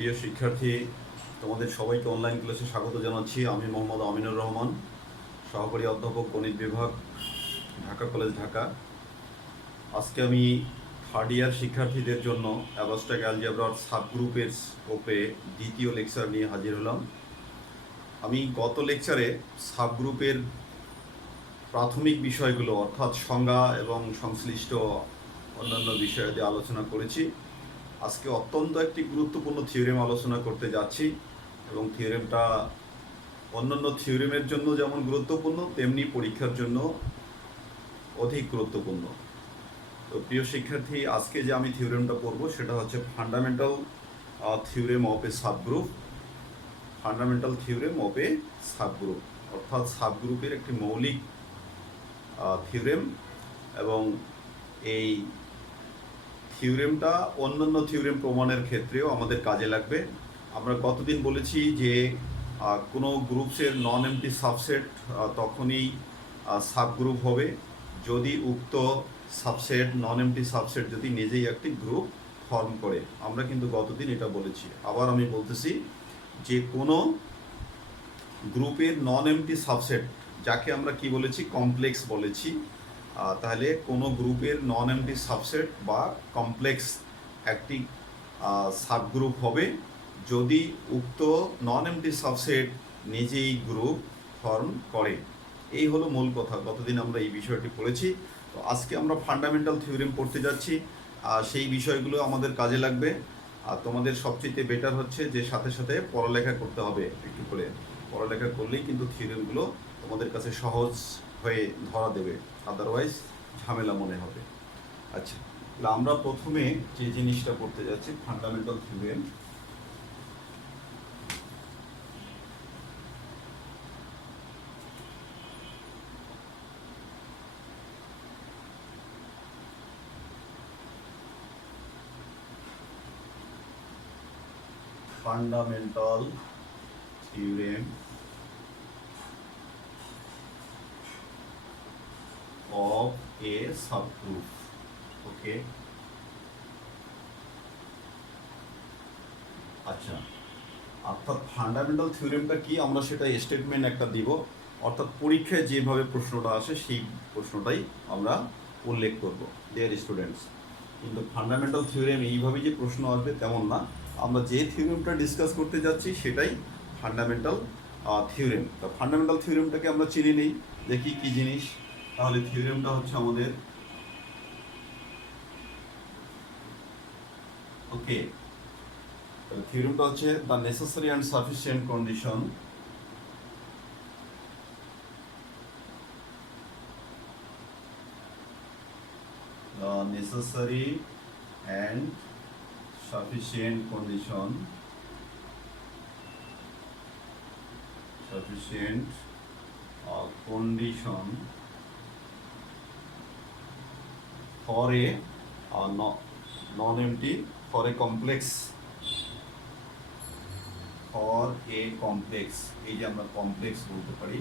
প্রিয় শিক্ষার্থী, তোমাদের সবাইকে অনলাইন ক্লাসে স্বাগত জানাচ্ছি। আমি মোহাম্মদ আমিনুর রহমান, সহকারী অধ্যাপক, গণিত বিভাগ, ঢাকা কলেজ, ঢাকা। আজকে আমি থার্ড ইয়ার শিক্ষার্থীদের জন্য অ্যাবাস্ট্রাক্ট অ্যালজেব্রার সাবগ্রুপের স্কোপে দ্বিতীয় লেকচার নিয়ে হাজির হলাম। আমি গত লেকচারে সাবগ্রুপের প্রাথমিক বিষয়গুলো অর্থাৎ সংজ্ঞা এবং সংশ্লিষ্ট অন্যান্য বিষয়াদি আলোচনা করেছি। আজকে অত্যন্ত একটি গুরুত্বপূর্ণ থিওরেম আলোচনা করতে যাচ্ছি এবং থিওরেমটা অন্যান্য থিওরেমের জন্য যেমন গুরুত্বপূর্ণ তেমনি পরীক্ষার জন্য অধিক গুরুত্বপূর্ণ। তো প্রিয় শিক্ষার্থী, আজকে যে আমি থিওরেমটা পড়ব সেটা হচ্ছে fundamental theorem of A subgroup. Fundamental theorem of A subgroup অর্থাৎ সাবগ্রুপের একটি মৌলিক থিওরেম, এবং এই থিওরেমটা অন্যান্য থিওরেম প্রমাণের ক্ষেত্রেও আমাদের কাজে লাগবে। আমরা গতদিন বলেছি যে কোনো গ্রুপসের নন এমটি সাবসেট তখনই সাবগ্রুপ হবে যদি উক্ত সাবসেট নন এমটি সাবসেট যদি নিজেই একটি গ্রুপ ফর্ম করে। আমরা কিন্তু গতদিন এটা বলেছি, আবার আমি বলতেছি যে কোনো গ্রুপের নন এমটি সাবসেট, যাকে আমরা কি বলেছি, কমপ্লেক্স বলেছি। তাহলে কোনো গ্রুপের নন এমটি সাবসেট বা কমপ্লেক্স একটি সাবগ্রুপ হবে যদি উক্ত নন এমটি সাবসেট নিজেই গ্রুপ ফর্ম করে। এই হলো মূল কথা। গতদিন আমরা এই বিষয়টি পড়েছি। তো আজকে আমরা ফান্ডামেন্টাল থিওরেম পড়তে যাচ্ছি। সেই বিষয়গুলো আমাদের কাজে লাগবে। আর তোমাদের সবচেয়ে বেটার হচ্ছে যে সাথে সাথে পড়ালেখা করতে হবে। একটু করে পড়ালেখা করলেই কিন্তু থিওরেমগুলো তোমাদের কাছে সহজ হয়ে ধরা দেবে, আদারওয়াইজ ঝামেলা মনে হবে। আচ্ছা, তাহলে আমরা প্রথমে যে জিনিসটা পড়তে যাচ্ছি, fundamental theorem. Fundamental theorem of a subgroup. ওকে, আচ্ছা, অর্থাৎ ফান্ডামেন্টাল থিওরেমটা কি আমরা সেটা স্টেটমেন্ট একটা দিব, অর্থাৎ পরীক্ষায় যেভাবে প্রশ্নটা আসে সেই প্রশ্নটাই আমরা উল্লেখ করব ডিয়ার স্টুডেন্টস। কিন্তু ফান্ডামেন্টাল থিওরেম এইভাবে যে প্রশ্ন আসবে তেমন না। আমরা যে থিওরেমটা ডিসকাস করতে যাচ্ছি সেটাই ফান্ডামেন্টাল থিওরেম। তো ফান্ডামেন্টাল থিওরেমটাকে আমরা চিনে নিই, দেখি কি জিনিস। তাহলে থিওরেমটা হচ্ছে আমাদের, ওকে, থিওরেমটা হচ্ছে the necessary and sufficient condition necessary and sufficient condition for a non-empty, for a complex, এই যে আমরা কমপ্লেক্স বলতে পারি,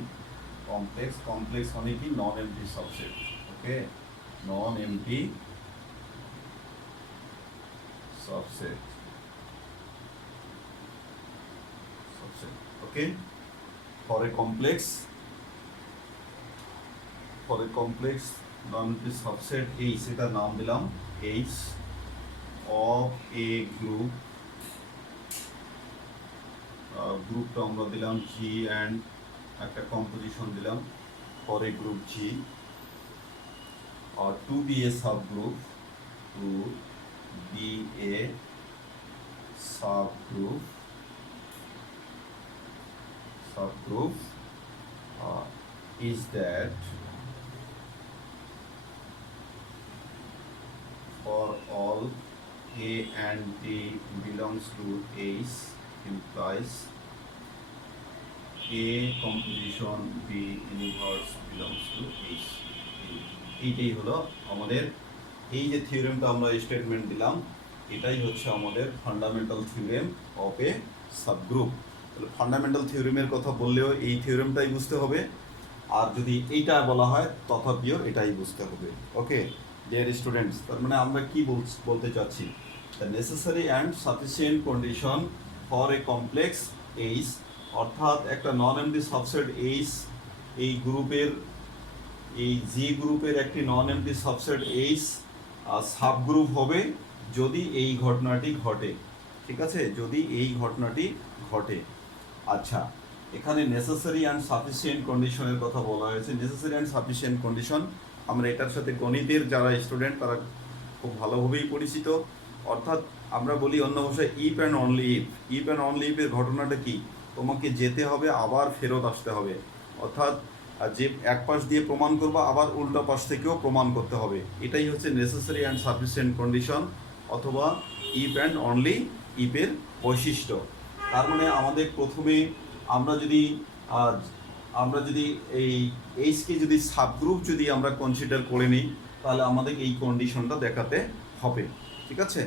কমপ্লেক্স মানে কি, নন empty subset. Okay, non empty subset, okay, for a complex non empty subset H, এটা নাম দিলাম H of a group, গ্রুপটা আমরা দিলাম G and একটা কম্পোজিশন দিলাম for a group G, or to be a subgroup is that for all A and D belongs to H implies A composition B inverse belongs to H. এইটাই হলো আমাদের, এই যে থিওরেমটা আমরা স্টেটমেন্ট দিলাম, এটাই হচ্ছে আমাদের fundamental theorem of A subgroup. তাহলে ফান্ডামেন্টাল থিওরেমের কথা বললেও এই থিওরেমটাই বুঝতে হবে, আর যদি এইটা বলা হয় তথাপিও এটাই বুঝতে হবে। ওকে ডিয়ার স্টুডেন্টস, তার মানে আমরা কি বলতে চাচ্ছি, the necessary and sufficient condition for a complex H, অর্থাৎ একটা নন এমডি সাবসেট এইচ, এই গ্রুপের, এই জি গ্রুপের একটি নন এমডি সাবসেট এইচ সাবগ্রুপ হবে যদি এই ঘটনাটি ঘটে। ঠিক আছে, যদি এই ঘটনাটি ঘটে। আচ্ছা, এখানে নেসেসারি অ্যান্ড সাফিসিয়েন্ট কন্ডিশনের কথা বলা হয়েছে। নেসেসারি অ্যান্ড সাফিসিয়েন্ট কন্ডিশন আমরা এটার সাথে গণিতের যারা স্টুডেন্ট তারা খুব ভালোভাবেই পরিচিত। অর্থাৎ আমরা বলি অন্য ভাষায় if and only if. If and only ইফের ঘটনাটা কি, তোমাকে যেতে হবে আবার ফেরত আসতে হবে, অর্থাৎ যে এক পাশ দিয়ে প্রমাণ করবো আবার উল্টো পাশ থেকেও প্রমাণ করতে হবে। এটাই হচ্ছে নেসেসারি অ্যান্ড সাফিসিয়েন্ট কন্ডিশন অথবা ইফ অ্যান্ড অনলি ইফের বৈশিষ্ট্য। তার মানে আমাদের প্রথমে আমরা যদি এই এইচকে যদি সাবগ্রুপ যদি আমরা কনসিডার করে নিই তাহলে আমাদের এই কন্ডিশনটা দেখাতে হবে। ঠিক আছে,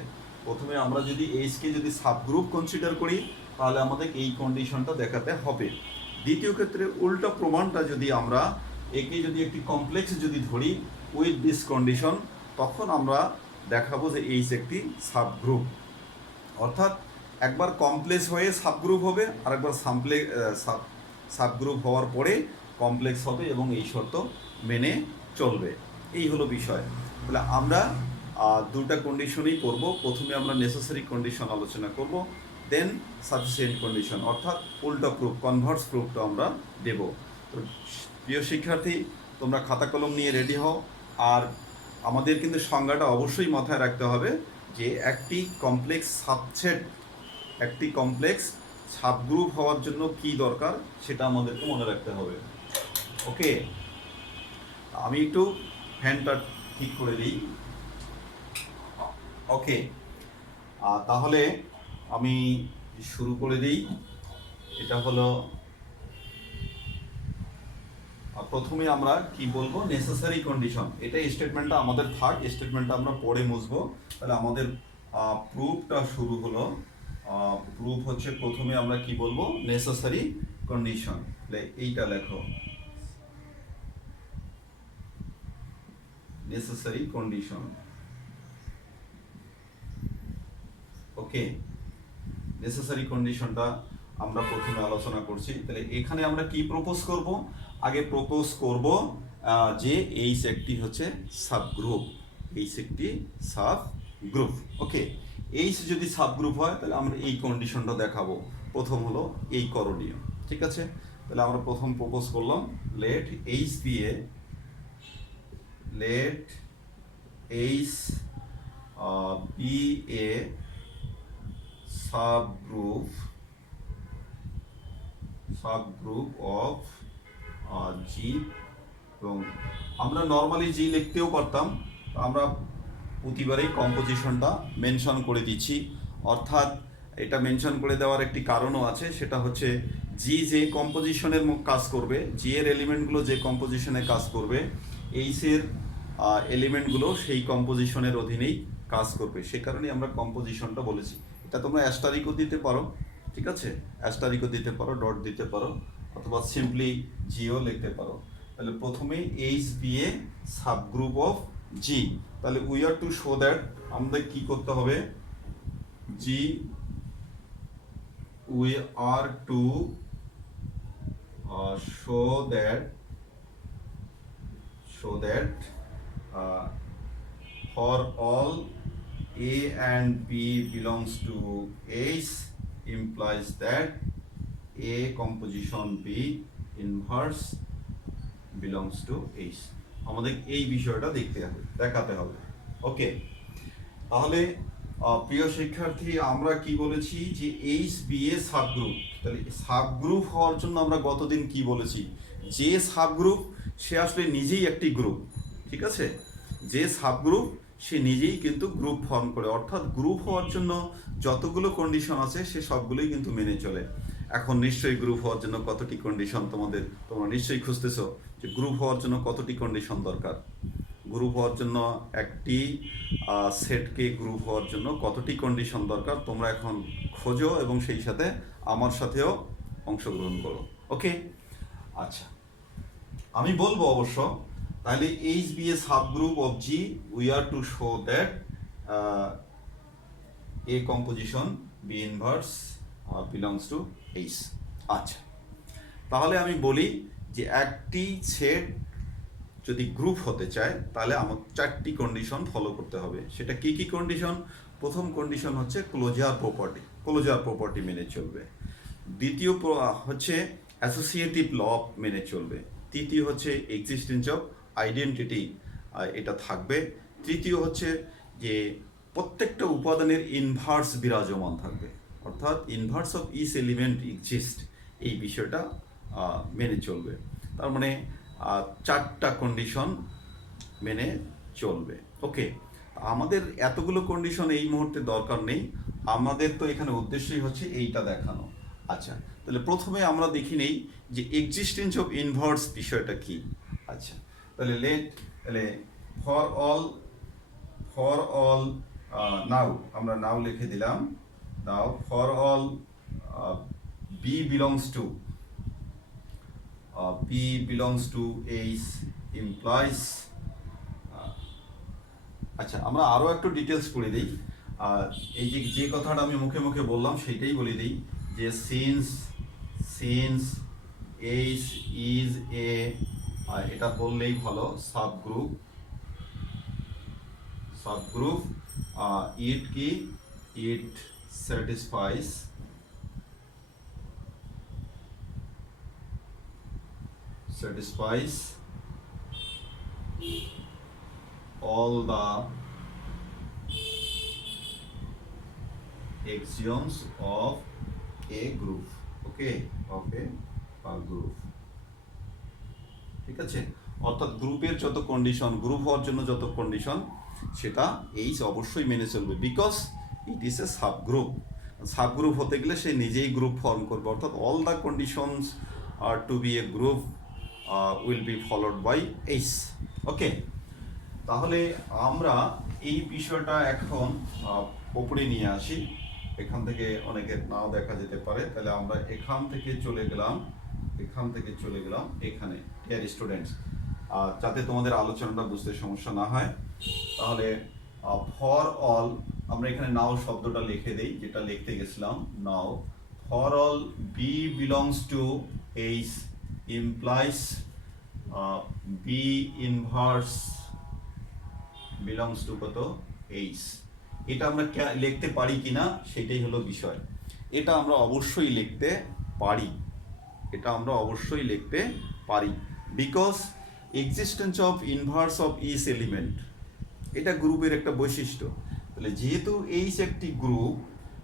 প্রথমে আমরা যদি এইচকে যদি সাবগ্রুপ কনসিডার করি তাহলে আমাদের এই কন্ডিশনটা দেখাতে হবে। দ্বিতীয় ক্ষেত্রে উল্টো প্রমাণটা যদি আমরা একে যদি একটি কমপ্লেক্স যদি ধরি উইথ দিস কন্ডিশন, তখন আমরা দেখাবো যে এইচ একটি সাবগ্রুপ। অর্থাৎ একবার কমপ্লেক্স হয়ে সাবগ্রুপ হবে আর একবার সাবগ্রুপ হওয়ার পরে কমপ্লেক্স হবে এবং এই শর্ত মেনে চলবে। এই হলো বিষয়। তাহলে আমরা দুটা কন্ডিশনই করব। প্রথমে আমরা নেসেসারি কন্ডিশন আলোচনা করব, দেন সাফিসিয়েন্ট কন্ডিশন অর্থাৎ উল্টা প্রুফ, কনভার্স প্রুফটা আমরা দেব। তো প্রিয় শিক্ষার্থী, তোমরা খাতা কলম নিয়ে রেডি হও। আর আমাদের কিন্তু সংজ্ঞাটা অবশ্যই মাথায় রাখতে হবে যে একটি কমপ্লেক্স সাবসেট, একটি কমপ্লেক্স সাবগ্রুপ হওয়ার জন্য কি দরকার সেটা আমাদেরকে মনে রাখতে হবে। ওকে, আমি একটু ফ্যানটা ঠিক করে দিই। ওকে, তাহলে আমি শুরু করে দিই। এটা হলো প্রথমে আমরা কি বলবো, নেসেসারি কন্ডিশন। এটাই স্টেটমেন্টটা আমাদের থাক, স্টেটমেন্টটা আমরা পরে মুছবো। তাহলে আমাদের প্রুফটা শুরু হলো। প্রুফ হচ্ছে প্রথমে আমরা কি বলবো, নেসেসারি কন্ডিশন। এইটা লেখো, নেসেসারি কন্ডিশন। ওকে, নেসেসারি কন্ডিশনটা আমরা প্রথমে আলোচনা করছি। তাহলে এখানে আমরা কি প্রপোজ করব, আগে প্রপোজ করব যে এইচ একটি হচ্ছে সাবগ্রুপ, এইচ একটি সাবগ্রুপ। ওকে, এইচ যদি সাবগ্রুপ হয় তাহলে আমরা এই কন্ডিশনটা দেখাবো। প্রথম হলো এই করণীয়। ঠিক আছে, তাহলে আমরা প্রথম প্রপোজ করলাম let H B A, let H B A subgroup of G. এবং আমরা নর্মালি জি লিখতেও পারতাম, আমরা প্রতিবারেই কম্পোজিশনটা মেনশন করে দিচ্ছি। অর্থাৎ এটা মেনশন করে দেওয়ার একটি কারণও আছে, সেটা হচ্ছে জি যে কম্পোজিশনের কাজ করবে, জি এর এলিমেন্টগুলো যে কম্পোজিশনে কাজ করবে, এইচের এলিমেন্টগুলো সেই কম্পোজিশনের অধীনেই কাজ করবে। সে কারণেই আমরা কম্পোজিশনটা বলেছি। এটা তোমরা অ্যাস্টারিকও দিতে পারো, ঠিক আছে, অ্যাস্টারিকও দিতে পারো, ডট দিতে পারো, অথবা সিম্পলি জিও লিখতে পারো। তাহলে প্রথমে H B A subgroup of G. তাহলে we are to show that, আমাদের কি করতে হবে, G we are to show that for all A and B belongs to H implies that A composition B inverse belongs to H। আমাদের এই বিষয়টা দেখাতে হবে। ওকে, তাহলে প্রিয় শিক্ষার্থী, আমরা কি বলেছি যে এইচ বি এ সাবগ্রুপ। তাহলে সাবগ্রুপ হওয়ার জন্য আমরা গতদিন কি বলেছি, যে সাবগ্রুপ সে আসলে নিজেই একটি গ্রুপ। ঠিক আছে, যে সাবগ্রুপ সে নিজেই কিন্তু গ্রুপ ফর্ম করে। অর্থাৎ গ্রুপ হওয়ার জন্য যতগুলো কন্ডিশন আছে সে সবগুলোই কিন্তু মেনে চলে। এখন নিশ্চয়ই গ্রুপ হওয়ার জন্য কতটি কন্ডিশন তোমরা নিশ্চয়ই খুঁজতেছো যে গ্রুপ হওয়ার জন্য কতটি কন্ডিশন দরকার। গ্রুপ হওয়ার জন্য একটি সেটকে গ্রুপ হওয়ার জন্য কতটি কন্ডিশন দরকার তোমরা এখন খোঁজো এবং সেই সাথে আমার সাথেও অংশগ্রহণ করো। ওকে, আচ্ছা, আমি বলবো অবশ্য। তাহলে H B A subgroup of G, we are to show that a composition B inverse belongs to H. আচ্ছা, তাহলে আমি বলি যে একটি সেট যদি গ্রুপ হতে চায় তাহলে আমার 4টি কন্ডিশন ফলো করতে হবে। সেটা কি কি কন্ডিশন? প্রথম কন্ডিশন হচ্ছে ক্লোজার প্রপার্টি মেনে চলবে। দ্বিতীয় হচ্ছে অ্যাসোসিয়েটিভ ল মেনে চলবে। তৃতীয় হচ্ছে এক্সিস্টেন্স অফ আইডেন্টিটি, এটা থাকবে। তৃতীয় হচ্ছে যে প্রত্যেকটা উপাদানের ইনভার্স বিরাজমান থাকবে, অর্থাৎ inverse of each element exist, এই বিষয়টা মেনে চলবে। তার মানে 4টা কন্ডিশন মেনে চলবে। ওকে, আমাদের এতগুলো কন্ডিশন এই মুহূর্তে দরকার নেই, আমাদের তো এখানে উদ্দেশ্যই হচ্ছে এইটা দেখানো। আচ্ছা, তাহলে প্রথমে আমরা দেখি নেই যে এক্সিস্টেন্স অফ ইনভার্স বিষয়টা কি। আচ্ছা, তাহলে ফর অল নাও, আমরা নাও লিখে দিলাম। Now for all B belongs to H implies. আচ্ছা, আমরা আরও একটু ডিটেলস পড়ে দিই। এই যে কথাটা আমি মুখে মুখে বললাম সেইটাই বলে দিই, যে সিন্স এইচ ইজ এ, এটা বললেই ভালো, সাবগ্রুপ ইট কি, ইট স্যাটিসফাইস all the axioms of a group. Okay, of a group. ঠিক আছে, অর্থাৎ গ্রুপের যত কন্ডিশন, গ্রুপ হওয়ার জন্য যত কন্ডিশন, সেটা এইচ অবশ্যই মেনে চলবে, because it is a subgroup হতে গেলে সে নিজেই গ্রুপ ফর্ম করবে, অর্থাৎ all the conditions are to be a group will be followed by H. Okay, তাহলে আমরা এই বিষয়টা এখন ওপরে নিয়ে আসি। এখান থেকে অনেকের নাও দেখা যেতে পারে, তাহলে আমরা এখান থেকে চলে গেলাম এখানে, ডিয়ার স্টুডেন্টস, যাতে তোমাদের আলোচনাটা বুঝতে সমস্যা না হয়। তাহলে ফর অল, আমরা এখানে নাও শব্দটা লিখে দিই, যেটা লিখতে গেছিলাম। Now for all B belongs to H implies b inverse belongs to কত, এইচ। এটা আমরা লিখতে পারি কিনা সেটাই হলো বিষয়। এটা আমরা অবশ্যই লিখতে পারি, because existence of inverse of each element, এটা গ্রুপের একটা বৈশিষ্ট্য। তাহলে যেহেতু এইচ একটি গ্রুপ,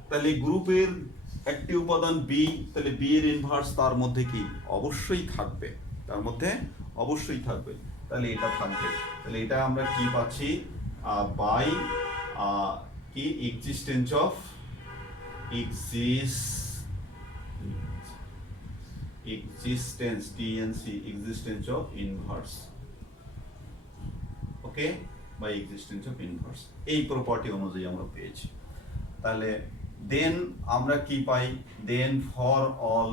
তাহলে গ্রুপের একটি উপাদান বি, তাহলে বি এর ইনভার্স তার মধ্যে কি অবশ্যই থাকবে, তাহলে এটা থাকবে। তাহলে এটা আমরা কি পাচ্ছি, বাই কি existence of inverse. Okay, by existence of inverse, এই প্রপার্টি অনুযায়ী আমরা পেয়েছি। তাহলে দেন আমরা কি পাই, then for all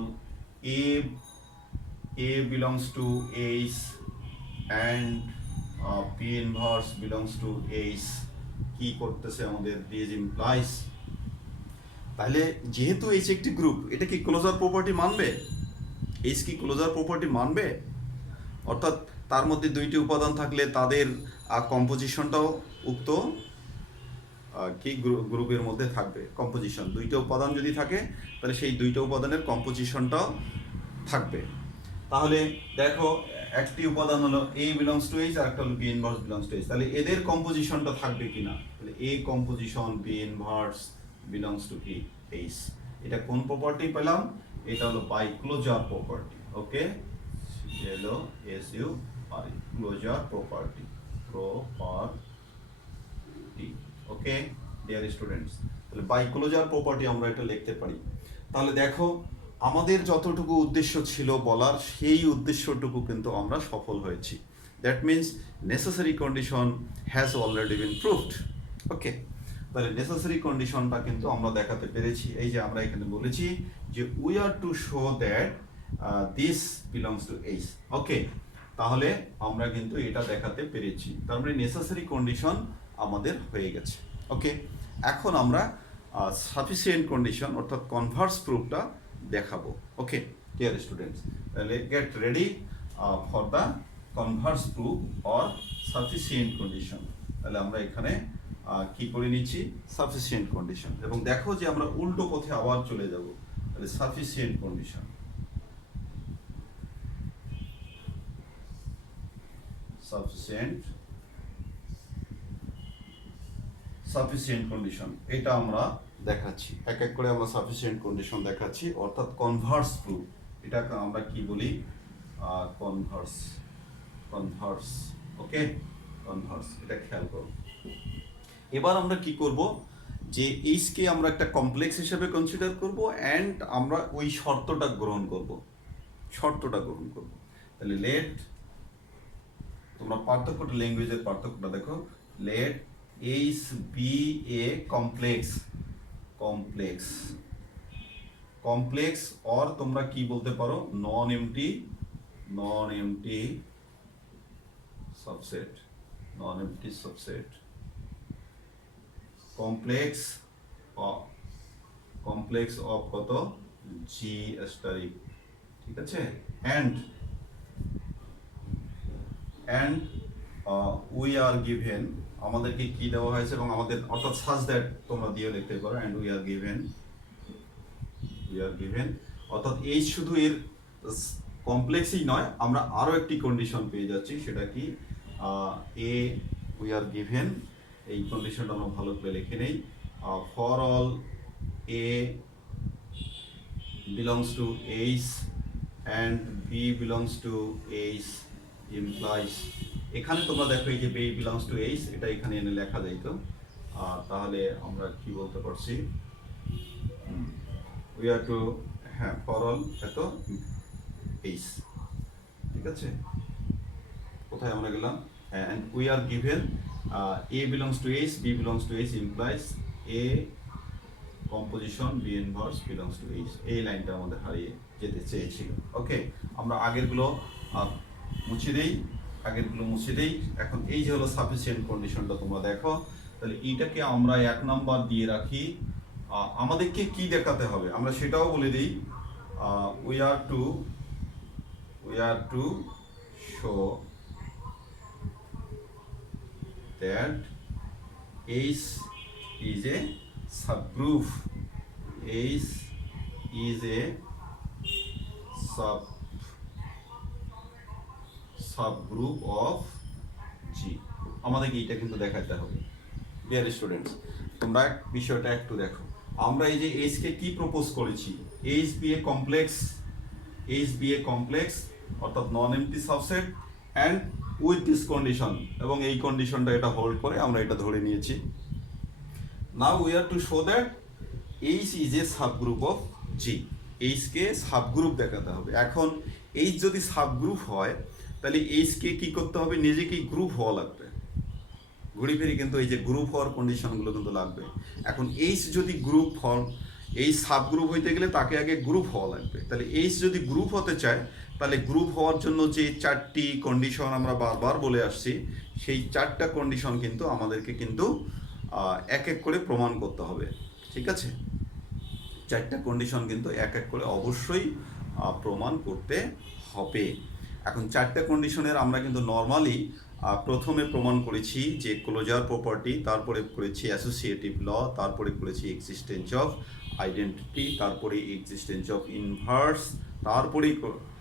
A belongs to H and P inverse belongs to H, কি করতেছে আমাদের, দিস ইমপ্লাইস। তাহলে যেহেতু এইচ একটি গ্রুপ, এটা কি ক্লোজার প্রপার্টি মানবে? এইচ কি ক্লোজার প্রপার্টি মানবে? অর্থাৎ তার মধ্যে দুইটি উপাদান থাকলে তাদের কম্পোজিশনটাও উক্ত কি গ্রুপের মধ্যে থাকবে। কম্পোজিশন, দুইটা উপাদান যদি থাকে তাহলে সেই দুইটা উপাদানের কম্পোজিশনটাও থাকবে। তাহলে দেখো, একটি উপাদান হলো এ বিলংস টু এইচ আর একটা হলো b inverse belongs to H, তাহলে এদের কম্পোজিশনটা থাকবে কিনা, তাহলে a composition B inverse belongs to কি, এইচ। এটা কোন প্রপার্টি পেলাম, এটা হলো বাই ক্লোজার প্রপার্টি। ওকে, হলো SU আর closure property. Okay dear students, তাহলে বাই ক্লোজার প্রপার্টি আমরা এটা লিখতে পারি। তাহলে দেখো, আমাদের যতটুকু উদ্দেশ্য ছিল বলার, সেই উদ্দেশ্যটুকু কিন্তু আমরা সফল হয়েছি। That means necessary condition has already been proved. Okay, তাহলে নেসেসারি কন্ডিশনটা কিন্তু আমরা দেখাতে পেরেছি। এই যে আমরা এখানে বলেছি যে we are to show that this belongs to H. Okay, তাহলে আমরা কিন্তু এটা দেখাতে পেরেছি, তার মানে নেসেসারি কন্ডিশন আমাদের হয়ে গেছে। ওকে, এখন আমরা সাফিসিয়েন্ট কন্ডিশন অর্থাৎ কনভার্স প্রুফটা দেখাবো। ওকে ডিয়ার স্টুডেন্টস, তাহলে get ready for the Converse proof or sufficient condition. তাহলে আমরা এখানে কি করে নিচ্ছি, সাফিসিয়েন্ট কন্ডিশন, এবং দেখো যে আমরা উল্টো পথে আবার চলে যাব। তাহলে সাফিসিয়েন্ট কন্ডিশন, সাফিসিয়েন্ট কন্ডিশন এটা আমরা দেখাচ্ছি, এক এক করে আমরা সাফিসিয়েন্ট কন্ডিশন দেখাচ্ছি, অর্থাৎ কনভার্স প্রুফ। এটাকে আমরা কি বলি, কনভার্স, কনভার্স। ওকে, কনভার্স, এটা খেয়াল করো। এবার আমরা কি করব, যে এইচকে আমরা একটা কমপ্লেক্স হিসেবে কনসিডার করব, অ্যান্ড আমরা ওই শর্তটা গ্রহণ করব, শর্তটা গ্রহণ করব। তাহলে লেট, তোমরা পার্থক্যটা, ল্যাঙ্গুয়েজের পার্থক্যটা দেখো, let H B a complex, complex, complex, or তোমরা কি বলতে পারো, non empty, non empty subset, non empty subset, complex of, complex of কত, জি স্টারিক, ঠিক আছে, অ্যান্ড উই আর গিভেন, আমাদেরকে কি দেওয়া হয়েছে, এবং আমাদের অর্থাৎ সাজ দ্যাট তোমরা দিয়ে লিখতে পারো, and we are given, we are given, অর্থাৎ এই শুধু এর কমপ্লেক্সই নয়, আমরা আরও একটি কন্ডিশন পেয়ে যাচ্ছি, সেটা কি, এ উই আর গিভেন, এই কন্ডিশনটা আমরা ভালো করে লিখে নেই, for all A belongs to H and B belongs to H implies, এখানে তোমরা দেখো এই যে বি বিলংস টু এইচ, এটা এখানে এনে লেখা যাইতো, তাহলে আমরা কি বলতে পারছি, উই আর টু, হ্যাঁ, ফর অল এত এইচ, ঠিক আছে, কোথায় আমরা গেলাম, and we are given a belongs to H, b belongs to H implies A composition B inverse belongs to H, এই লাইনটা আমাদের হারিয়ে যেতে চেয়েছিল। ওকে, আমরা আগেরগুলো মুছে দেই, আগেরগুলো মুছে দেই। এখন এই যে হলো সাফিসিয়েন্ট কন্ডিশনটা তোমরা দেখো, তাহলে এইটাকে আমরা 1 নাম্বার দিয়ে রাখি। আমাদেরকে কি দেখাতে হবে আমরা সেটাও বলে দিই, we are to show that H is a subgroup, H is a subgroup of G, আমাদেরকে এইটা কিন্তু দেখাতে হবে। ডিয়ার স্টুডেন্টস, তোমরা বিষয়টা একটু দেখো, আমরা এই যে H কে কি প্রপোজ করেছি, H B a complex, H B a complex অর্থাৎ নন empty subset, and with this condition, এবং এই কন্ডিশনটা এটা হোল্ড করে আমরা এটা ধরে নিয়েছি। Now we are to show that H is a subgroup of G, H K subgroup দেখাতে হবে। এখন H যদি সাবগ্রুপ হয়, তাহলে H কে কি করতে হবে, নিজেকেই গ্রুপ হওয়া লাগবে, ঘুরি ফিরি কিন্তু এই যে গ্রুপ হওয়ার কন্ডিশনগুলো কিন্তু লাগবে। এখন H যদি গ্রুপ হন, এই সাবগ্রুপ হইতে গেলে তাকে আগে গ্রুপ হওয়া লাগবে। তাহলে H যদি গ্রুপ হতে চায়, তাহলে গ্রুপ হওয়ার জন্য যে 4টি কন্ডিশন আমরা বারবার বলে আসছি, সেই 4টা কন্ডিশন কিন্তু আমাদেরকে কিন্তু এক এক করে প্রমাণ করতে হবে, ঠিক আছে, 4টা কন্ডিশন কিন্তু এক এক করে অবশ্যই প্রমাণ করতে হবে। এখন 4টা কন্ডিশনের আমরা কিন্তু নর্মালি প্রথমে প্রমাণ করেছি যে ক্লোজার প্রপার্টি, তারপরে করেছি অ্যাসোসিয়েটিভ ল, তারপরে করেছি এক্সিস্টেন্স অফ আইডেন্টিটি, তারপরে এক্সিস্টেন্স অফ ইনভার্স, তারপরেই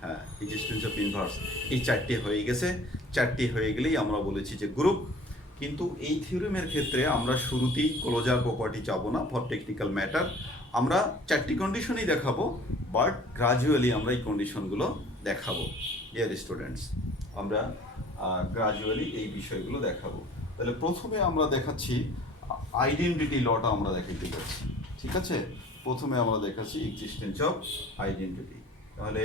হ্যাঁ এক্সিস্টেন্স অফ ইনভার্স। এই 4টি হয়ে গেছে, 4টি হয়ে গেলেই আমরা বলেছি যে গ্রুপ। কিন্তু এই থিওরেমের ক্ষেত্রে আমরা শুরুতেই ক্লোজার প্রপার্টি যাব না, ফর টেকনিক্যাল ম্যাটার আমরা 4টি কন্ডিশনই দেখাবো, বাট গ্রাজুয়ালি আমরা এই কন্ডিশনগুলো দেখাবো। ডিয়ার স্টুডেন্টস, আমরা গ্রাজুয়ালি এই বিষয়গুলো দেখাবো। তাহলে প্রথমে আমরা দেখাচ্ছি আইডেন্টিটি লটা আমরা দেখাতে যাচ্ছি, ঠিক আছে, প্রথমে আমরা দেখাচ্ছি এক্সিস্টেন্স অফ আইডেন্টিটি। তাহলে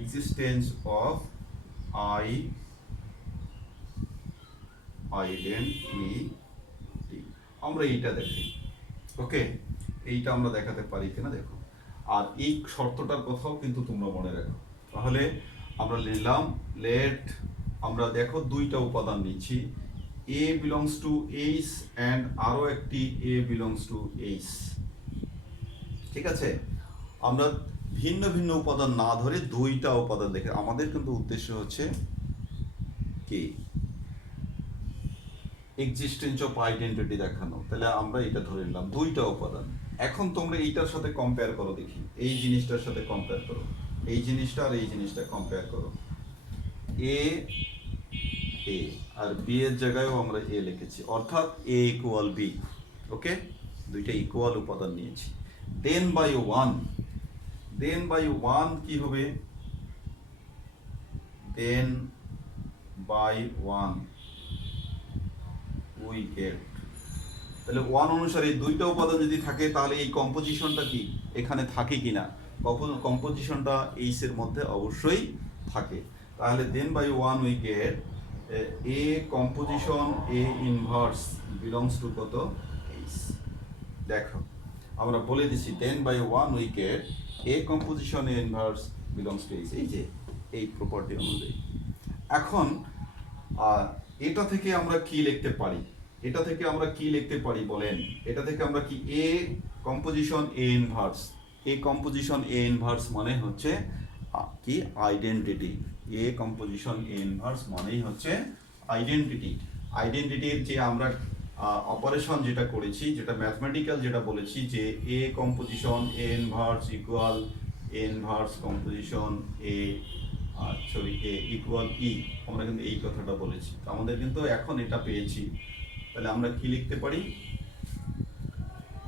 existence of identity আমরা এইটা দেখি। ওকে, এইটা আমরা দেখাতে পারি কিনা দেখো, আর এই শর্তটার কথাও কিন্তু তোমরা মনে রাখো। তাহলে আমরা নিলাম লেট, আমরা দেখো 2টা উপাদান নিচ্ছি, এ বিলংস টু এইচ অ্যান্ড আরও একটি এ বিলংস টু এইচ। ঠিক আছে, আমরা ভিন্ন ভিন্ন উপাদান না ধরে দুইটা উপাদান দেখে, আমাদের কিন্তু উদ্দেশ্য হচ্ছে কি এক্সিস্টেন্স অফ আইডেন্টিটি দেখানো। তাহলে আমরা এটা ধরে নিলাম দুইটা উপাদান। এখন তোমরা এইটার সাথে কম্পেয়ার করো, দেখি এই জিনিসটার সাথে কম্পেয়ার করো, এই জিনিসটা আর এই জিনিসটা কম্পেয়ার করো। এ এ আর বি এর জায়গায়ও আমরা এ লিখেছি, অর্থাৎ এ ইকুয়াল বি। ওকে, দুইটা ইকুয়াল উপাদান নিয়েছি। Then by one, then by one কি হবে? Then by one we get, তাহলে ওয়ান অনুসারে দুইটা উপাদান যদি থাকে তাহলে এই কম্পোজিশনটা কি এখানে থাকে কিনা? কম্পোজিশনটা এইচ এর মধ্যে অবশ্যই থাকে। তাহলে then by one we get A composition A inverse belongs to কত? এইচ। দেখো আমরা বলে দিছি then by one we get A composition A inverse belongs to H, এই যে এই প্রপার্টি অনুযায়ী। এখন এটা থেকে আমরা কি লিখতে পারি? এটা থেকে আমরা কি লিখতে পারি বলেন? এটা থেকে আমরা কি এ composition A inverse, A composition A inverse মানে হচ্ছে কি identity. A composition A inverse মানেই হচ্ছে আইডেন্টিটি। আইডেন্টিটির যে আমরা অপারেশন যেটা করেছি, যেটা ম্যাথমেটিক্যাল যেটা বলেছি যে A composition A inverse equal A inverse composition A sorry A equal E, আমরা কিন্তু এই কথাটা বলেছি। আমাদের কিন্তু এখন এটা পেয়েছি, তাহলে আমরা কি লিখতে পারি?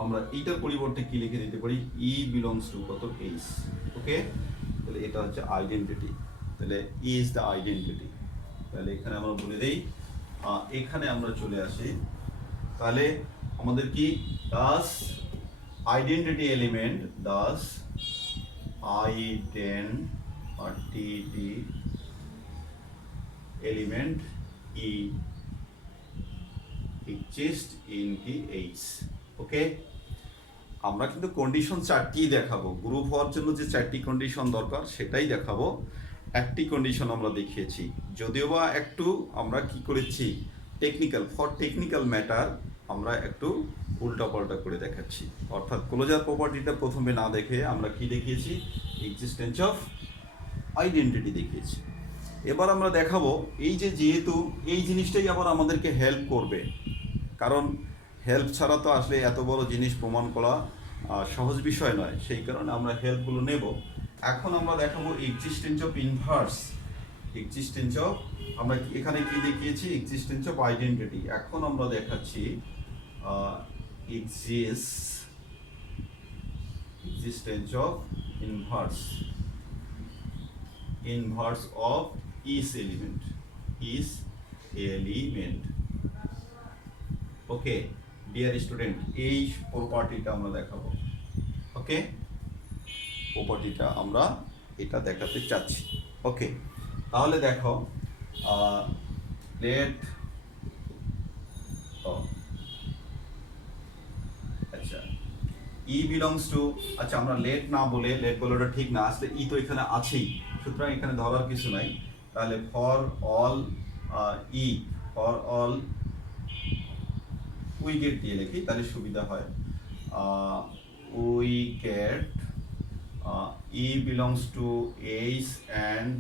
আমরা এইটার পরিবর্তে কি লিখে দিতে পারি? ই বিলংস টু কত? এইচ। ওকে, তাহলে এটা হচ্ছে আইডেন্টিটি, তাহলে ই ইজ দ্য আইডেন্টিটি। তাহলে এখানে আমরা বলে দেই, এখানে আমরা চলে আসি, তাহলে আমাদের কি Das identity element, Das identity element E exist in কি এইচ। ওকে, আমরা কিন্তু কন্ডিশন চারটি দেখাবো, গ্রুপ হওয়ার জন্য যে চারটি কন্ডিশন দরকার সেটাই দেখাবো। একটি কন্ডিশন আমরা দেখিয়েছি, যদিও বা একটু আমরা কি করেছি টেকনিক্যাল, ফর টেকনিক্যাল ম্যাটার আমরা একটু উল্টাপাল্টা করে দেখাচ্ছি। অর্থাৎ ক্লোজার প্রপার্টিটা প্রথমে না দেখে আমরা কি দেখিয়েছি? এক্সিস্টেন্স অফ আইডেন্টিটি দেখিয়েছি। এবার আমরা দেখাবো এই যে যেহেতু এই জিনিসটাই আবার আমাদেরকে হেল্প করবে, কারণ হেল্প ছাড়া তো আসলে এত বড় জিনিস প্রমাণ করা সহজ বিষয় নয়, সেই কারণে আমরা হেল্পগুলো নেব। এখন আমরা দেখাবো existence of inverse, existence of, আমরা এখানে কি দেখিয়েছি? Existence of identity. এখন আমরা দেখাচ্ছি existence of inverse, inverse of each element, each element. Okay dear student, এই প্রপার্টিটা আমরা দেখাবো। ওকে, প্রপার্টিটা আমরা এটা দেখাতে চাচ্ছি। ওকে, তাহলে দেখো লেট আচ্ছা ই বিলংস টু, আচ্ছা আমরা লেট না বলে, লেট বলাটা ঠিক না, আসলে ই তো এখানে আছেই, সুতরাং এখানে ধরার কিছু নাই। তাহলে for all E, for all we get দিয়ে লিখি তাহলে সুবিধা হয়। We get E belongs to H and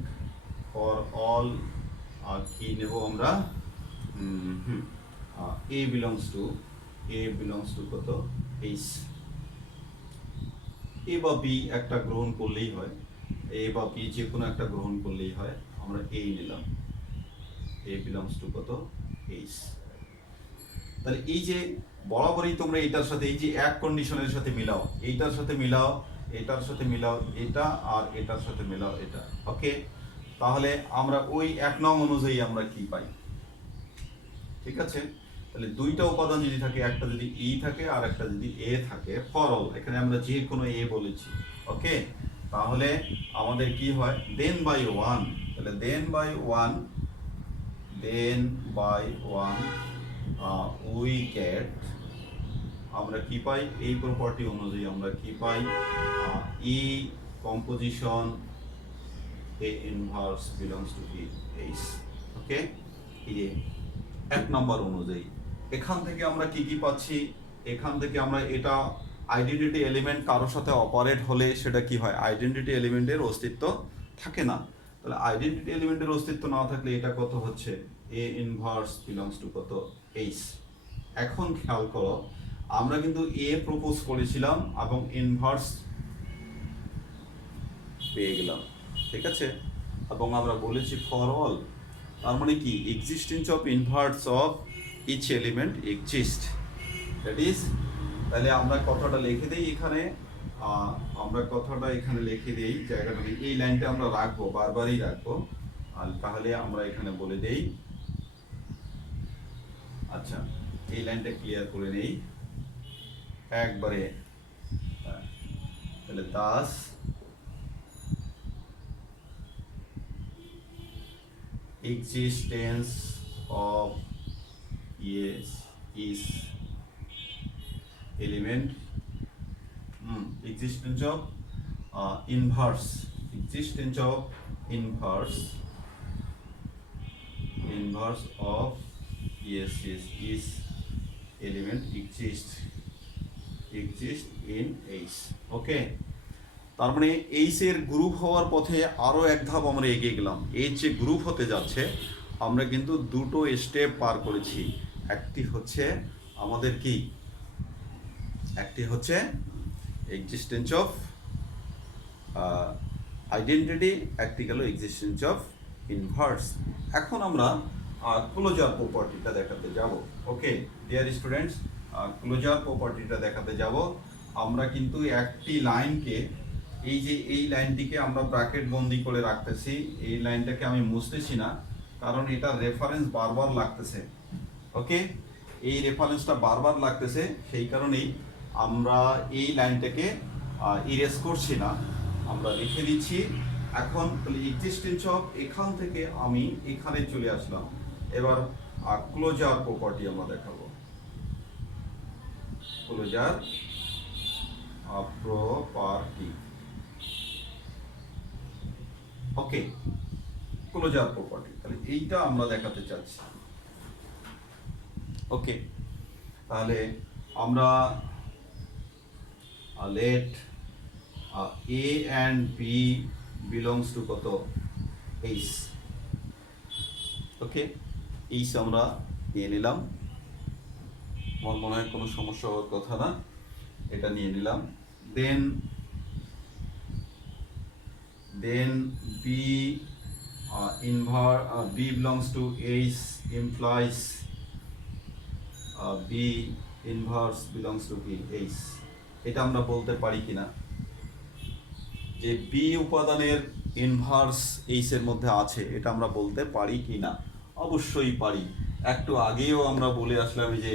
for all কি নেব আমরা? এ বিলংস টু কত? এইচ। এ বা বি একটা গ্রহণ করলেই হয়, এ বা বি যে কোনো একটা গ্রহণ করলেই হয়। আমরা এই নিলাম, এ বিলংস টু কত? এইচ। তাহলে এই যে বরাবরই তোমরা এটার সাথে এই যে এক কন্ডিশনের সাথে মিলাও, এইটার সাথে মিলাও, এটার সাথে মিলাও এটা, আর এটার সাথে মিলাও এটা। ওকে, তাহলে আমরা ওই 1 নং অনুযায়ী আমরা কি পাই? ঠিক আছে, তাহলে দুইটা উপাদান যদি থাকে, একটা যদি ই থাকে আর একটা যদি এ থাকে, ফর অল, এখানে আমরা যে কোনো এ বলেছি। ওকে, তাহলে আমাদের কি হয়? দেন বাই ওয়ান, তাহলে then by one we get, আমরা কি পাই? এই প্রপার্টি অনুযায়ী আমরা কি পাই? E composition A inverse belongs to H. Okay, এই যে 1 নম্বর অনুযায়ী। এখান থেকে আমরা কি কি পাচ্ছি? এখান থেকে আমরা এটা আইডেন্টিটি এলিমেন্ট কারোর সাথে অপারেট হলে সেটা কি হয়? আইডেন্টিটি এলিমেন্টের অস্তিত্ব থাকে না। তাহলে আইডেন্টিটি এলিমেন্টের অস্তিত্ব না থাকলে এটা কত হচ্ছে? এ ইনভার্স বিলংস টু কত? এইচ। এখন খেয়াল করো, আমরা কিন্তু এ প্রপোজ করেছিলাম এবং ইনভার্স পেয়ে গেলাম, ঠিক আছে? এবং আমরা বলেছি ফর অল, তার মানে কি existence of inverse of each element exist, that is. তাহলে আমরা কথাটা লিখে দিই এখানে, আমরা কথাটা এখানে লিখে দিই জায়গাটা, এই লাইনটা আমরা রাখবো, বারবারই রাখবো। আর তাহলে আমরা এখানে বলে দেই, আচ্ছা এই লাইনটা ক্লিয়ার করে নেই একবারে। তাহলে Das existence of yes is element existence of inverse of yes is element exist in H. ওকে, তার মানে এইচ এর গ্রুপ হওয়ার পথে আরো এক ধাপ আমরা এগিয়ে গেলাম। এইচ যে গ্রুপ হতে যাচ্ছে, আমরা কিন্তু দুটো স্টেপ পার করেছি। একটি হচ্ছে আমাদের কি, একটি হচ্ছে এক্সিস্টেন্স অফ আইডেন্টিটি, একটি গেল এক্সিস্টেন্স অফ ইনভার্স। এখন আমরা ক্লোজার প্রপার্টিটা দেখাতে যাব। ওকে ডিয়ার স্টুডেন্টস, ক্লোজার প্রপার্টিটা দেখাতে যাব। আমরা কিন্তু একটি লাইনকে, এই যে এই লাইনটিকে আমরা ব্র্যাকেট বন্দি করে রাখতেছি, এই লাইনটাকে আমি মুছতেছি না, কারণ এটা রেফারেন্স বারবার লাগতেছে। ওকে, এই রেফারেন্সটা বারবার লাগতেছে, সেই কারণেই আমরা এই লাইনটাকে ইরেজ করছি না, আমরা লিখে দিচ্ছি। এখন তাহলে এক্সিস্টেন্স অফ, এখান থেকে আমি এখানে চলে আসলাম। এবার ক্লোজার প্রপার্টি আমরা দেখাবো। ক্লোজার প্রপার্টি, ওকে ক্লোজার প্রপার্টি, তাহলে এইটা আমরা দেখাতে চাচ্ছি। ওকে, তাহলে আমরা let A and B belongs to কত? H. ওকে, H আমরা নিয়ে নিলাম, আমার মনে হয় কোনো সমস্যা হওয়ার কথা না, এটা নিয়ে নিলাম। then B B belongs to H implies B inverse belongs to H. এটা আমরা বলতে পারি কিনা যে বি উপাদানের ইনভার্স এইচ এর মধ্যে আছে, এটা আমরা বলতে পারি কিনা? অবশ্যই পারি। একটু আগেও আমরা বলে আসলাম যে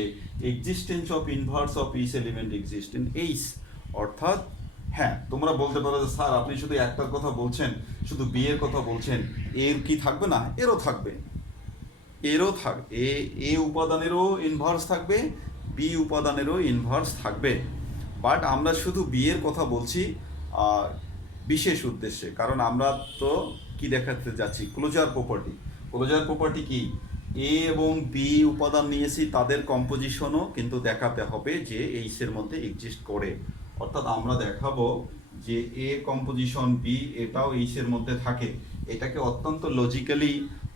existence of inverse of each element exist in H, অর্থাৎ হ্যাঁ তোমরা বলতে পারো যে স্যার আপনি শুধু একটার কথা বলছেন, শুধু বি এর কথা বলছেন, এর কি থাকবে না? এরও থাকবে, এরও থাকবে, এ উপাদানেরও ইনভার্স থাকবে, বি উপাদানেরও ইনভার্স থাকবে। বাট আমরা শুধু বি এর কথা বলছি বিশেষ উদ্দেশ্যে, কারণ আমরা তো কি দেখাতে যাচ্ছি? Closure property. ক্লোজার প্রপার্টি কি? এ এবং বি উপাদান নিয়েছি, তাদের কম্পোজিশনও কিন্তু দেখাতে হবে যে এইচ এর মধ্যে এক্সিস্ট করে। অর্থাৎ আমরা দেখাবো যে এ কম্পোজিশন বি এটাও এইচ এর মধ্যে থাকে, এটাকে অত্যন্ত লজিক্যালি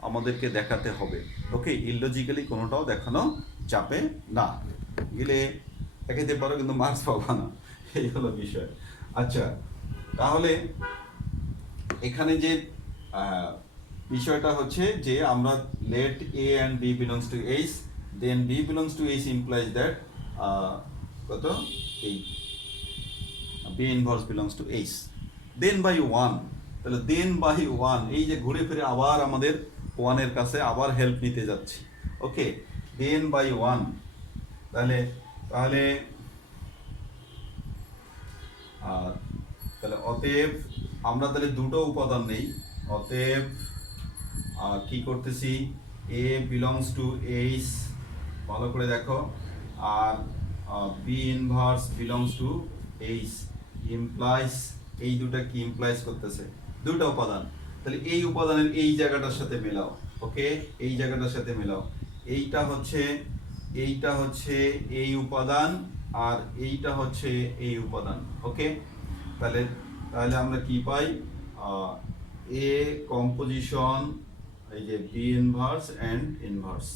আমাদেরকে দেখাতে হবে। ওকে, ইললজিক্যালি কোনোটাও দেখানো যাবে না, গেলে দেখাতে পারো কিন্তু মার্কস পাবা না, এই হলো বিষয়। আচ্ছা, তাহলে এখানে যে বিষয়টা হচ্ছে যে আমরা let A and B belongs to H, then B belongs to H implies that কত? এই B inverse belongs to H, then by 1, তাহলে then by 1, এই যে ঘুরে ফিরে আবার আমাদের 1 এর কাছে আবার হেল্প নিতে যাচ্ছি। ওকে, then by 1, তাহলে অতএব আমরা তাহলে দুটো উপাদান নেই, অতএব কি করতেছি? A belongs to H, ভালো করে দেখো, আর B inverse belongs to H implies, এই দুটো কি implies করতেছে? দুটো উপাদান, তাহলে এই উপাদানের এই জায়গাটার সাথে মেলাও। ওকে, এই জায়গাটার সাথে মেলাও, এইটা হচ্ছে এই উপাদান, আর এইটা হচ্ছে এই উপাদান। ওকে, তাহলে তাহলে আমরা কি পাই, এ কম্পোজিশন, এই যে বি ইনভার্স অ্যান্ড ইনভার্স,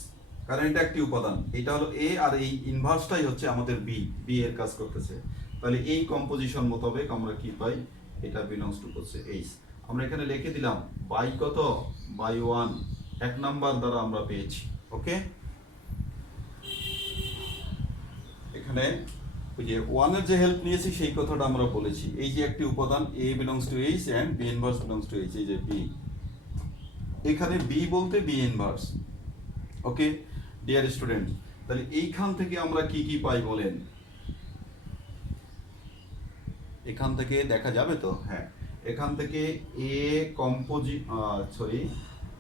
কারণ এটা একটি উপাদান, এটা হলো এ আর এই ইনভার্সটাই হচ্ছে আমাদের বি এর কাজ করতেছে। তাহলে এই কম্পোজিশন মোতাবেক আমরা কি পাই, এটা বিলংস টু করছে এইচ। আমরা এখানে লিখে দিলাম বাই কত, বাই 1, 1 নাম্বার দ্বারা আমরা পেয়েছি। ওকে, এখানে ওই যে 1 এর যে হেল্প নিয়েছি সেই কথাটা আমরা বলেছি। এই যে একটি উপাদান A belongs to H and B inverse belongs to H, এই যে বি, এখানে বি বলতে B inverse. Okay dear student, তাহলে এইখান থেকে আমরা কি কি পাই বলেন, এখান থেকে দেখা যাবে তো, হ্যাঁ এখান থেকে এ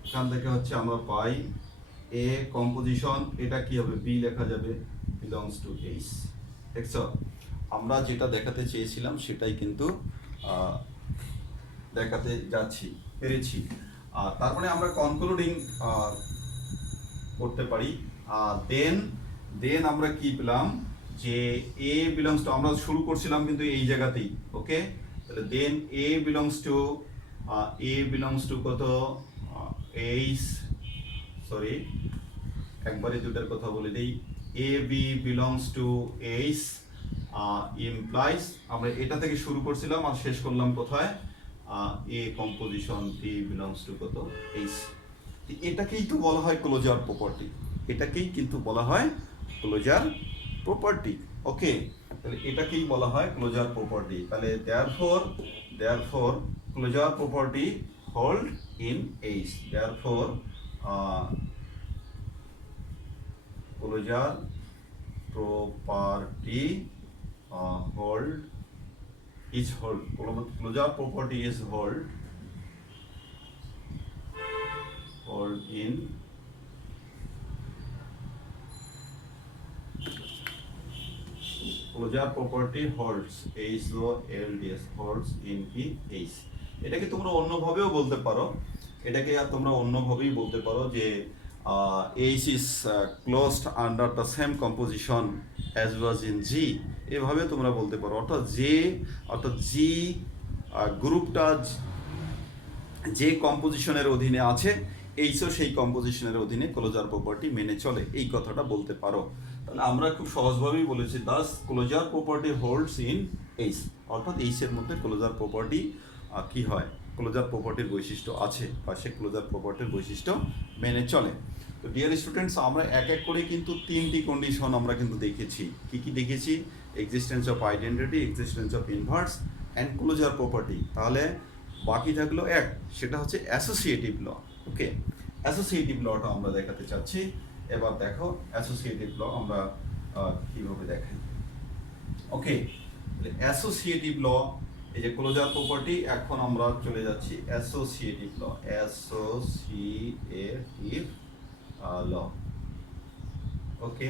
এখান থেকে হচ্ছে আমরা পাই এ কম্পোজিশন, এটা কি হবে, বি লেখা যাবে বিলংস টু এইচ। দেখছো, আমরা যেটা দেখাতে চেয়েছিলাম সেটাই কিন্তু দেখাতে পেরেছি। তারপরে আমরা কনক্লুডিং করতে পারি। দেন আমরা কি পেলাম, যে এ বিলংস টু, আমরা শুরু করছিলাম কিন্তু এই জায়গাতেই। ওকে, তাহলে দেন এ বিলংস টু কত, এইচ, সরি একবারে দুটার কথা বলে দিই, A B belongs to H implies, আমরা এটা থেকে শুরু করছিলাম আর শেষ করলাম কোথায়, A composition B belongs to কত, এইচ। এটাকেই তো বলা হয় ক্লোজার প্রপার্টি, এটাকেই কিন্তু বলা হয় ক্লোজার প্রপার্টি। ওকে, তাহলে এটাকেই বলা হয় ক্লোজার প্রপার্টি। তাহলে therefore closure property hold in H, therefore closure property closure property is hold in closure property holds H O L D S, holds in কি এইচ। এটাকে তোমরা অন্যভাবেও বলতে পারো, যে H is closed under the same composition as was in G, এভাবে তোমরা বলতে পারো। অর্থাৎ জি গ্রুপটা যে কম্পোজিশনের অধীনে আছে, এইচও সেই কম্পোজিশনের অধীনে ক্লোজার প্রপার্টি মেনে চলে, এই কথাটা বলতে পারো। তাহলে আমরা খুব সহজভাবেই বলেছি, thus closure property holds in H, অর্থাৎ এইচের মধ্যে ক্লোজার প্রপার্টি কি হয়, ক্লোজার প্রপার্টির বৈশিষ্ট্য আছে, বা সে ক্লোজার প্রপার্টির বৈশিষ্ট্য মেনে চলে। তো ডিয়ার স্টুডেন্টস, আমরা এক এক করে কিন্তু 3টি কন্ডিশন আমরা কিন্তু দেখেছি। কি কি দেখেছি, existence of identity, existence of inverse and closure property. তাহলে বাকি থাকলো এক, সেটা হচ্ছে অ্যাসোসিয়েটিভ ল। ওকে, অ্যাসোসিয়েটিভ লটা আমরা দেখাতে চাচ্ছি। এবার দেখো অ্যাসোসিয়েটিভ ল আমরা কিভাবে দেখাই। ওকে, অ্যাসোসিয়েটিভ ল, এই যে ক্লোজার প্রপার্টি, এখন আমরা চলে যাচ্ছি অ্যাসোসিয়েটিভ ল, অ্যাসোসিয়েটিভ ল। ওকে,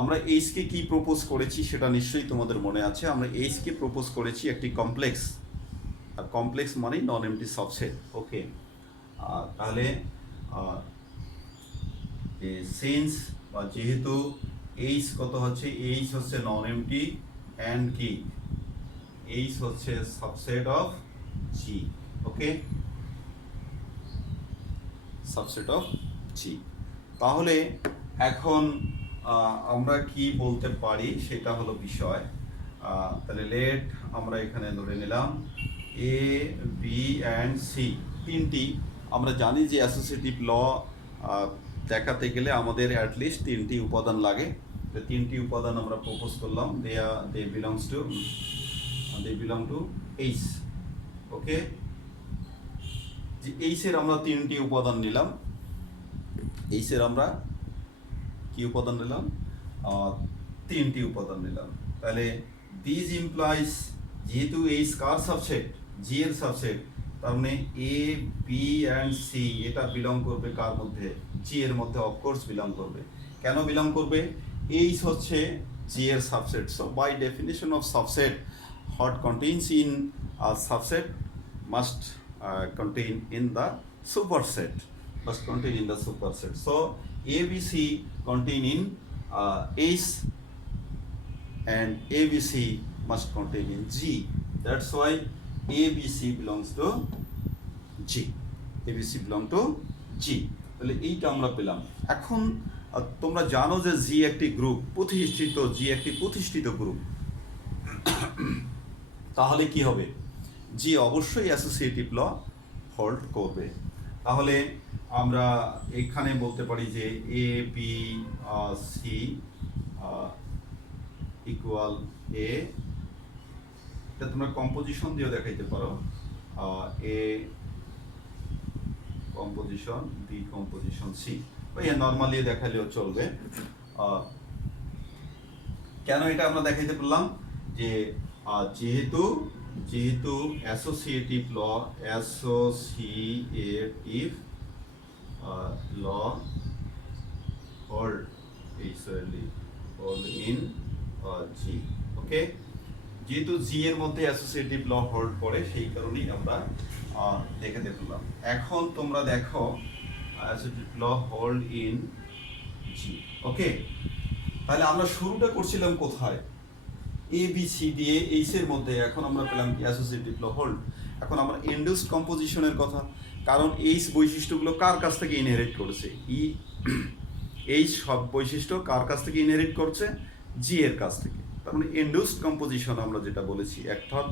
আমরা এইচকে কি প্রপোজ করেছি সেটা নিশ্চয়ই তোমাদের মনে আছে। আমরা এইচকে প্রপোজ করেছি একটি কমপ্লেক্স, আর কমপ্লেক্স মানেই নন এমটি সাবসেট। ওকে, তাহলে সিন্স বা যেহেতু এইচ কত হচ্ছে, এইচ হচ্ছে নন এমটি অ্যান্ড কি, এইচ হচ্ছে subset of G. Okay, subset of G. তাহলে এখন আমরা কি বলতে পারি সেটা হলো বিষয়। তাহলে লেট আমরা এখানে ধরে নিলাম এ বি অ্যান্ড সি, তিনটি। আমরা জানি যে অ্যাসোসিয়েটিভ ল দেখাতে গেলে আমাদের অ্যাটলিস্ট 3টি উপাদান লাগে। তো 3টি উপাদান আমরা প্রপোজ করলাম, দে বিলং টু এইচ। ওকে, যে এইচের আমরা 3টি উপাদান নিলাম, এইচের আমরা কি উপাদান নিলাম, 3টি উপাদান নিলাম। তাহলে দিস ইমপ্লাইজ, যেহেতু এইচ কার সাবসেট, জি এর সাবসেট, তার মানে এ বি অ্যান্ড সি এটা বিলং করবে কার মধ্যে, জি এর মধ্যে, অফকোর্স বিলং করবে। কেন বিলং করবে, এইচ হচ্ছে জি এর subset. So by definition of subset, what contains in a subset must contain in the superset. must contain in the superset. So ABC contain in H and ABC must contain in G. That's why ABC belongs to G. ABC belong to G. তাহলে এইটা আমরা পেলাম। এখন তোমরা জানো যে জি একটি group, প্রতিষ্ঠিত, জি একটি প্রতিষ্ঠিত গ্রুপ। তাহলে কি হবে? জি অবশ্যই অ্যাসোসিয়েটিভ ল হোল্ড করবে। তাহলে আমরা এখানে বলতে পারি যে a b c equal a, এটা তোমরা কম্পোজিশন দিয়েও দেখাইতে পারো, a composition, b composition, c, ওই নর্মালি দেখাইলেও চলবে। কেন এটা আমরা দেখাইতে পারলাম? যে যেহেতু associative law hold in G. Okay, যেহেতু জি এর মধ্যে অ্যাসোসিয়েটিভ ল হোল্ড করে, সেই কারণেই আমরা দেখাতে পারলাম। এখন তোমরা দেখো associative law hold in G. ওকে, তাহলে আমরা শুরুটা করছিলাম কোথায়? এ বি সি দিয়ে এইচ এর মধ্যে। এখন আমরা পেলাম কি? Associative law hold. এখন আমরা ইনডিউসড কম্পোজিশনের কথা, কারণ এইচ বৈশিষ্ট্যগুলো কার কাছ থেকে ইনহেরিট করেছে? এইচ সব বৈশিষ্ট্য কার কাছ থেকে ইনহেরিট করছে? জি এর কাছ থেকে। তার মানে ইনডিউসড কম্পোজিশন আমরা যেটা বলেছি, অর্থাৎ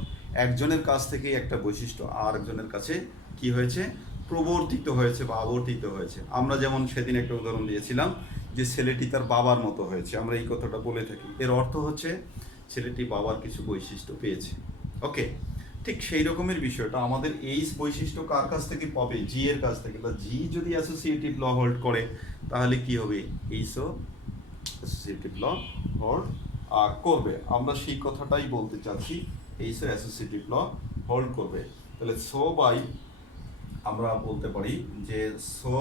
একজনের কাছ থেকে একটা বৈশিষ্ট্য আর একজনের কাছে কি হয়েছে? প্রবর্তিত হয়েছে বা আবর্তিত হয়েছে। আমরা যেমন সেদিন একটা উদাহরণ দিয়েছিলাম যে ছেলেটি তার বাবার মতো হয়েছে, আমরা এই কথাটা বলে থাকি। এর অর্থ হচ্ছে ছেলেটি বাবার কিছু বৈশিষ্ট্য পেয়েছে। ওকে, ঠিক সেই রকমের বিষয়টা আমাদের এইচ বৈশিষ্ট্য কার কাছ থেকে পাবে? জি এর কাছ থেকে। তা জি যদি অ্যাসোসিয়েটিভ ল হোল্ড করে, তাহলে কি হবে? এইচও অ্যাসোসিয়েটিভ ল হোল্ড করবে। আমরা সেই কথাটাই বলতে চাচ্ছি, এইচও অ্যাসোসিয়েটিভ ল হোল্ড করবে। তাহলে সো বাই আমরা বলতে পারি যে so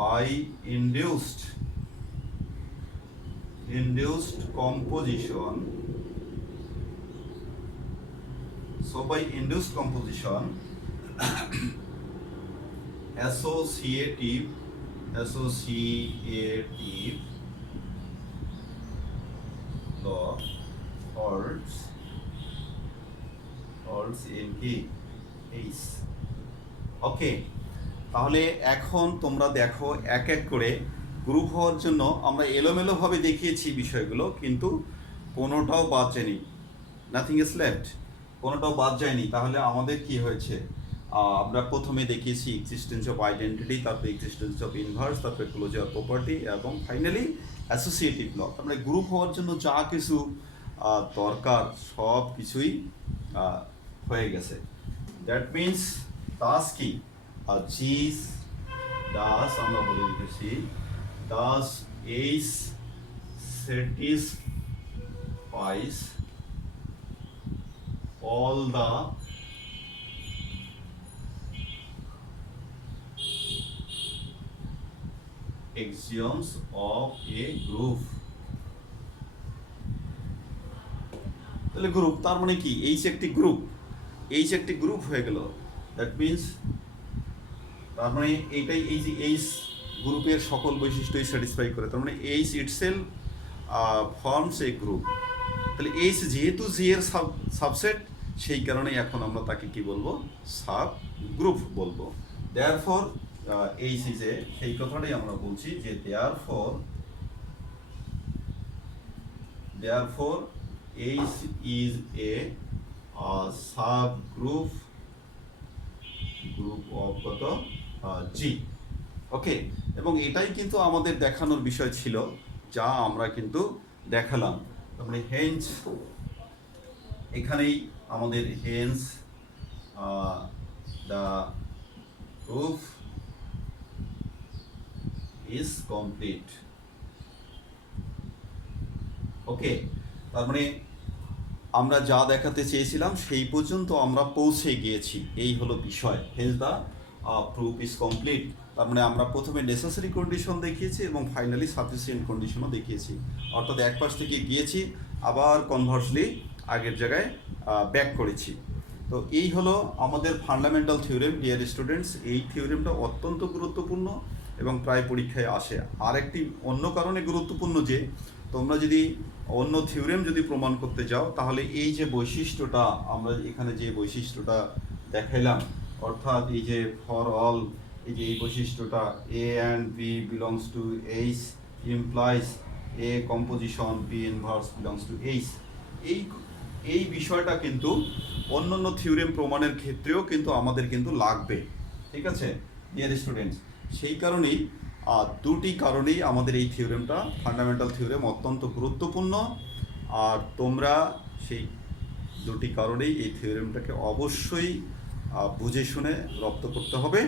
by induced composition, so by induced composition associative law holds in H. ওকে, তাহলে এখন তোমরা দেখো এক এক করে গ্রুপ হওয়ার জন্য আমরা এলোমেলোভাবে দেখিয়েছি বিষয়গুলো, কিন্তু কোনোটাও বাদ যায়নি। নাথিং ইজ লেফট, কোনোটাও বাদ যায়নি। তাহলে আমাদের কি হয়েছে? আমরা প্রথমে দেখিয়েছি এক্সিস্টেন্স অফ আইডেন্টিটি, তারপরে এক্সিস্টেন্স অফ ইনভার্স, তারপরে ক্লোজার প্রপার্টি, এবং ফাইনালি অ্যাসোসিয়েটিভ ল। তার মানে গ্রুপ হওয়ার জন্য যা কিছু দরকার সব কিছুই হয়ে গেছে। দ্যাট মিনস দাস কি? জিস দাস আমরা বলে দিতেছি, thus H satisfies all the axioms of a group. তাহলে গ্রুপ তার মানে কি? H একটি গ্রুপ হয়ে গেল। দ্যাট মিনস তার মানে এইটাই, এই যে H গ্রুপের সকল বৈশিষ্ট্যই স্যাটিসফাই করে, তার মানে এইচ ইটসেলফ ফর্মস এ গ্রুপ। তাহলে এইচ যেহেতু জি এর সাবসেট, সেই কারণেই এখন আমরা তাকে কি বলবো? সাব গ্রুপ বলবো। দেয়ারফর এইচ ইজ এ, সেই কথাটাই আমরা বলছি যে therefore H is a sub group of কত? জি। ওকে, এবং এটাই কিন্তু আমাদের দেখানোর বিষয় ছিল, যা আমরা কিন্তু দেখালাম। তারপরে হেন্স, এখানেই আমাদের hence the proof is complete. Okay, তার মানে আমরা যা দেখাতে চেয়েছিলাম সেই পর্যন্ত আমরা পৌঁছে গিয়েছি, এই হলো বিষয়। Haynes the proof is complete. তার মানে আমরা প্রথমে নেসেসারি কন্ডিশন দেখিয়েছি এবং ফাইনালি সাফিসিয়েন্ট কন্ডিশনও দেখিয়েছি। অর্থাৎ এক পাশ থেকে গিয়েছি, আবার কনভার্সলি আগের জায়গায় ব্যাক করেছি। তো এই হলো আমাদের ফান্ডামেন্টাল থিওরেম ডিয়ার স্টুডেন্টস। এই থিওরেমটা অত্যন্ত গুরুত্বপূর্ণ এবং প্রায় পরীক্ষায় আসে। আর একটি অন্য কারণে গুরুত্বপূর্ণ যে তোমরা যদি অন্য থিওরেম যদি প্রমাণ করতে যাও, তাহলে এই যে বৈশিষ্ট্যটা আমরা এখানে যে বৈশিষ্ট্যটা দেখাইলাম, অর্থাৎ এই যে ফর অল, এই যে এই বৈশিষ্ট্যটা A and B belongs to H implies A composition B inverse belongs to H, এই এই বিষয়টা কিন্তু অন্যান্য থিওরেম প্রমাণের ক্ষেত্রেও কিন্তু আমাদের কিন্তু লাগবে। ঠিক আছে ডিয়ার স্টুডেন্টস, সেই কারণেই দুটি কারণেই আমাদের এই থিওরেমটা ফান্ডামেন্টাল থিওরেম অত্যন্ত গুরুত্বপূর্ণ। আর তোমরা সেই দুটি কারণেই এই থিওরেমটাকে অবশ্যই বুঝে শুনে রপ্ত করতে হবে,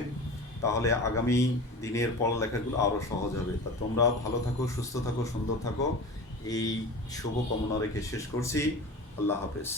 তাহলে আগামী দিনের পড়ালেখাগুলো আরও সহজ হবে। তা তোমরা ভালো থাকো, সুস্থ থাকো, সুন্দর থাকো, এই শুভ কামনা রেখে শেষ করছি। আল্লাহ হাফেজ।